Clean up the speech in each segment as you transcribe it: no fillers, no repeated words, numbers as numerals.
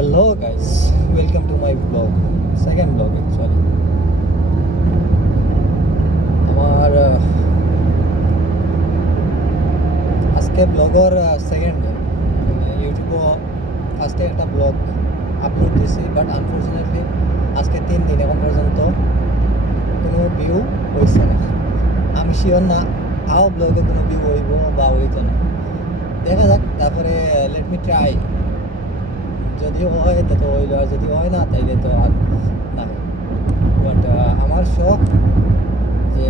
Hello guys, welcome to my vlog, second vlog actually. আমার আজকে ব্লগর second ইউটিউবে ফার্স্টে একটা ব্লগ আপলোড দিছি, বাট আনফর্চুনেটলি আজকে 3 দিন এখন পর্যন্ত কোনো ভিউ হয়েছে না। আমি শিওর না আও ব্লগে কোনো ভিউ হইব বা হইতো না, দেখা যাক। তারপরে লেট মি ট্রাই, যদি হয় তো হইল, আর যদি হয় না তাইলে তো আর না। বাট আমার শখ যে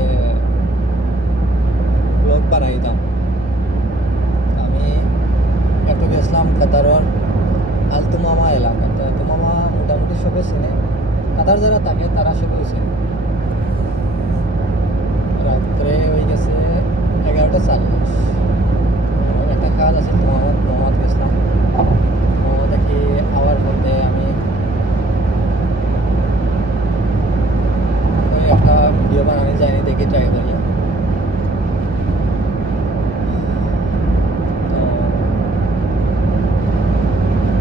ব্লগ বানাইতাম। আমি একটু গেছিলাম কাতারর আলতুমামা এলাকা। তো আলতুমামা মোটামুটি সবে চিনে, কাতার যারা থাকে তারা সবেই চিনে। রাত্রে হয়ে গেছে 11:40। একটা কাজ আছে মোহাম্মদ গেছিলাম। দেখি আওয়ার মধ্যে আমি ওই একটা ভিডিও বানানি যাইনি, দেখি ট্রাই করি। তো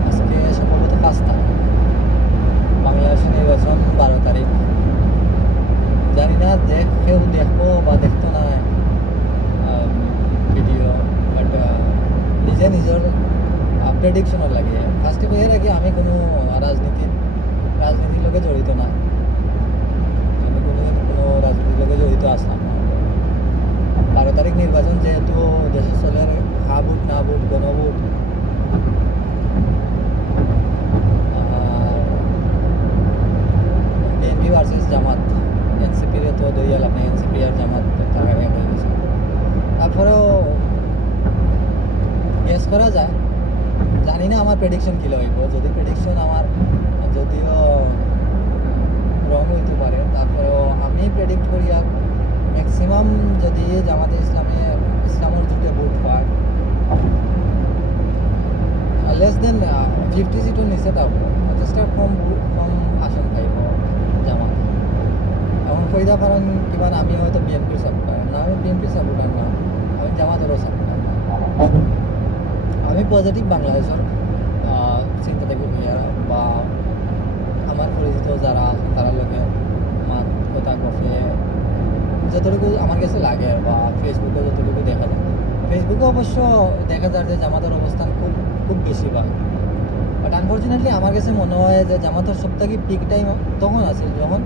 আজকে সম্ভবত 5 তারিখ, বাংলাদেশের নির্বাচন 12 তারিখ। জানি না যে কেউ দেখবো বা দেখতো না ভিডিও, বাট নিজে নিজের প্রেডিকশনের লাগে। ফার্স্টে এর আগে আমি কোনো রাজনীতির লোকে জড়িত না, আমি কোনো রাজনীতির লোকে জড়িত আসলাম না। 12 তারিখ নির্বাচন যেহেতু দেশে চলে, হা ভোট না ভোট গণভোট। বিএনপি ভার্সেস জামাত, এনসিপির তো দইয়াল আপনি, এনসিপি আর জামাত টাকায় হয়ে গেছে। তারপরেও গেস করা যায়, জানি না আমার প্রেডিকশন কী হইব। যদি প্রেডিকশন আমার যদিও রং হইতে পারে, তারপরেও আমি প্রেডিক্ট করি আর ম্যাক্সিমাম যদি জামাতে ইসলামের জুটে ভোট পায়, লেস দেন 50 সিটও নিচে থাকবো, 50টার কম আসন পাইব জামাত। এখন কইদা পারেন কিংবা আমি হয়তো বিএনপির সাপোর্টার না, আমি বিএনপির সাপোর্টার না, আমি জামাতেরও সাপোর্টার না। আমি পজিটিভ বাংলাদেশের চিন্তা থেকে বা আমার পরিচিত যারা তারা লোকে আমার কথা গফে যতটুকু আমার কাছে লাগে, বা ফেসবুকে যতটুকু দেখা যায়। ফেসবুকে অবশ্য দেখা যায় যে জামাতের অবস্থান খুব বেশি ভালো, বাট আনফর্চুনেটলি আমার কাছে মনে হয় যে জামাতের সবথেকে পিক টাইম তখন আছে যখন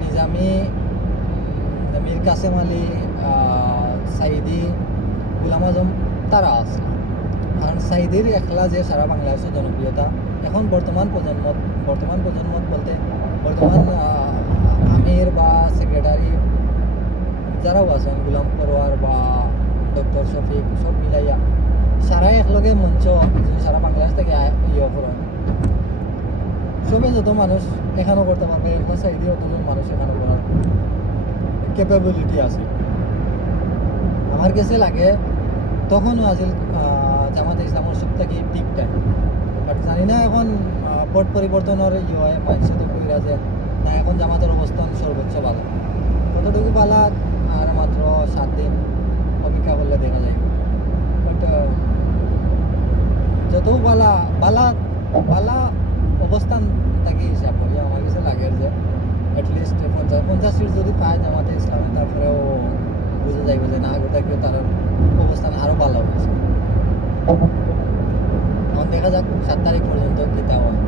নিজামি, মীর কাসেম আলী, সাইদি, গুলাম আজম তারা আছে। কারণ সাইদির একলা যে সারা বাংলাদেশের জনপ্রিয়তা এখন বর্তমান প্রজন্ম বলতে বর্তমান আমির বা সেক্রেটারি যারাও আছেন, গুলাম পরোয়ার বা ডক্টর শফিক, সব মিলাইয়া সারাই একলগে মঞ্চ সারা বাংলাদেশ থেকে ইয়ে করেন। সবে যত মানুষ এখানেও করতে পারবে, এরকম সাইদি অতজন মানুষ এখানে করার ক্যাপাবিলিটি আছে। আমার কাছে লাগে তখনও আছিল জামাতে ইসলামের সবথেকে পিক টাইম। বাট জানি না এখন পট পরিবর্তনের হয়, মানুষ তো কইরা যে না এখন জামাতের অবস্থান সর্বোচ্চ ভালো। কতটুকু পালা আর মাত্র 7 দিন অপেক্ষা করলে দেখা যায়। বাট যত বালা অবস্থান তাকে হিসাব করি আমার কাছে লাগে যে অ্যাটলিস্ট 50 সিট যদি পায় জামাতে ইসলামে, তারপরেও বুঝে যাইবে যে না গোটা কেউ তার অবস্থান আরও ভালো হয়েছে। এখন দেখা যাক 7 তারিখ পর্যন্ত কিতা হয়,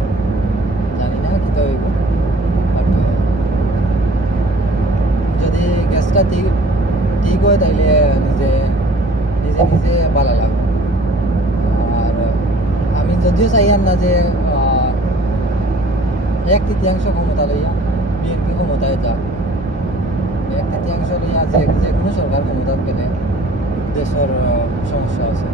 জানি না কিতা হইব। বাট যদি গ্যাসটা ঠিক হয় তাইলে নিজে ভালো লাগে। আর আমি যদিও চাই না যে 1/3 ক্ষমতা লইয়া বিএনপি ক্ষমতায় যাক। 1/3 লইয়া যে কোনো সরকার ক্ষমতা পেলে দেশের সমস্যা আছে,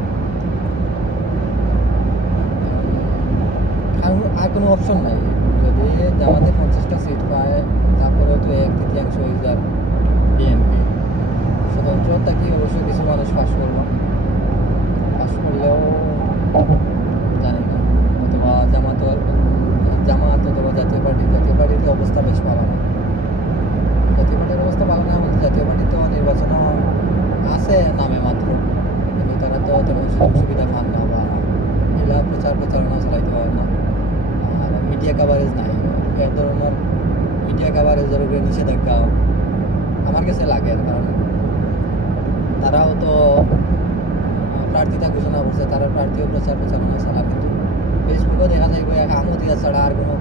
আর কোনো অপশন নাই। যদি জামাতে 50টা সিট পায়, তারপরেও তো 1/3 হয়ে যায় বিএনপি। স্বতন্ত্রতা কি অবশ্যই কিছু মানুষ পাস করলেও জানি না, অথবা জামাত অথবা জাতীয় পার্টির অবস্থা বেশ ভালো না। জাতীয় পার্টির অবস্থা ভালো না বলতে, জাতীয় পার্টি তো নির্বাচনও আছে নামে মাত্র, কিন্তু তারা তো তেমন সুযোগ সুবিধা পান না বা এলা প্রচারণা চালাইতে পারেন না। মিডিয়া কাভারেজ নাই এক ধরনের মিডিয়া কাভারেজের উপরে নিষেধাজ্ঞা আমার কাছে লাগে, কারণ তারাও তো প্রার্থিতা ঘোষণা করছে, তারা প্রার্থীও প্রচারণা চালা, কিন্তু ফেসবুকেও দেখা যাইব এক আহমদিয়া ছাড়া আর কোনো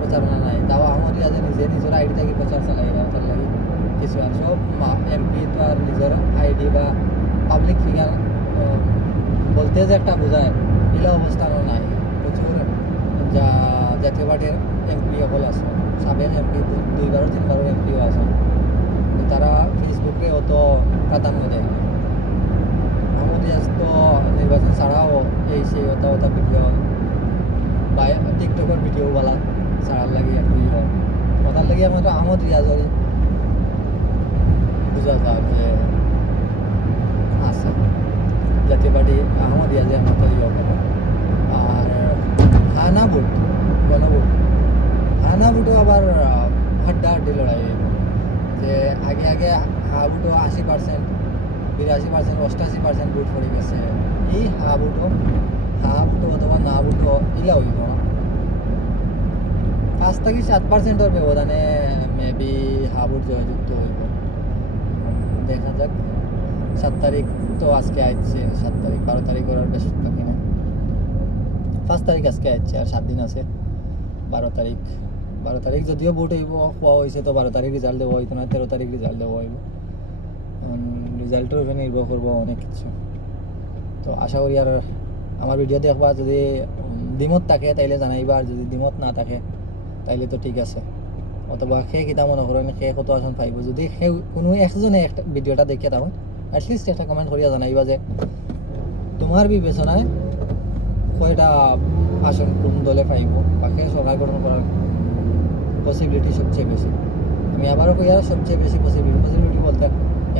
প্রচারণা নাই। তাও আহমদিয়া যে নিজের আইডি থেকে প্রচার চালাই, এরা তার লাগে কিছু আর সব এমপি তো আর নিজের আইডি বা পাবলিক ফিগার বলতে যে একটা বোঝায় এগুলো অবস্থানও নাই। প্রচুর যা জাতীয় পার্টির এমপি সকল আছে, সাবেক এমপি 2-3বারও এমপিও আছে, কিন্তু তারা ফেসবুকে অত প্রাধান্য দেয় না। আহমদিয়াজ তো নির্বাচন ছাড়াও এই সেই অত ভিডিও বা টিকটকের ভিডিও বলা ছাড়ার লাগে আর কি কথার লাগে আমার আহমদ রিয়াজের বোঝা যায় যে আছে জাতীয় পার্টি আহমদ রিয়াজের মতো করে। আর হানাভোট গণভোট, হানাভোটও আবার হাড্ডাহাড্ডি লড়াই, যে আগে হাভোটও 80%, 82%, 88% ভোট পড়ে গেছে। এই হাভোটও অথবা না ভোটও এলা হইব না, 5-7%-এর ব্যবধানে মেবি হাভোট জয়যুক্ত হইব। দেখা যাক। 7 তারিখ তো আজকে আসছে, 7 তারিখ 12 তারিখ ওর বেশ বাকি না, 5 তারিখ আজকে আসছে, আর 7 দিন আছে। 12 তারিখ যদিও ভোট হইব কোয়া হয়েছে, তো 12 তারিখ রেজাল্ট দেওয়া হইতো না, 13 তারিখ রেজাল্ট দেওয়া হইব। রেজাল্টের উপরে নির্ভর করবো অনেক কিছু। তো আশা করি আর আমার ভিডিও দেখবা, যদি দ্বিমত থাকে তাইলে জানাইবা, আর যদি দ্বিমত না থাকে তাইলে তো ঠিক আছে। অথবা সেই কিতা মনে করেন সেই কত আসন পাইব, যদি সেই কোনো একজনে একটা ভিডিওটা দেখে তখন অ্যাটলিস্ট একটা কমেন্ট করিয়া জানাইবা যে তোমার বিবেচনায় কয়টা আসন কোন দলে পাইব বা সেই সরকার গঠন করার পসিবিলিটি সবচেয়ে বেশি। আমি আবারও কই, আর সবচেয়ে বেশি পসিবিলিটি বলতে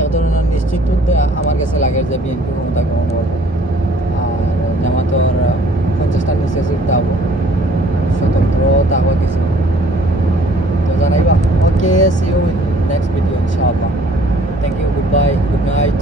এক ধরনের নিশ্চিত আমার কাছে লাগে যে বিএনপি ক্ষমতা গ্রহণ করবো, আর জামাতর 50টার নিচে সিট দাও, স্বতন্ত্র দাওয়া কিছু তো জানাইবা। Okay, see you in next video ইনশাআল্লাহ। Thank you, good bye, good night.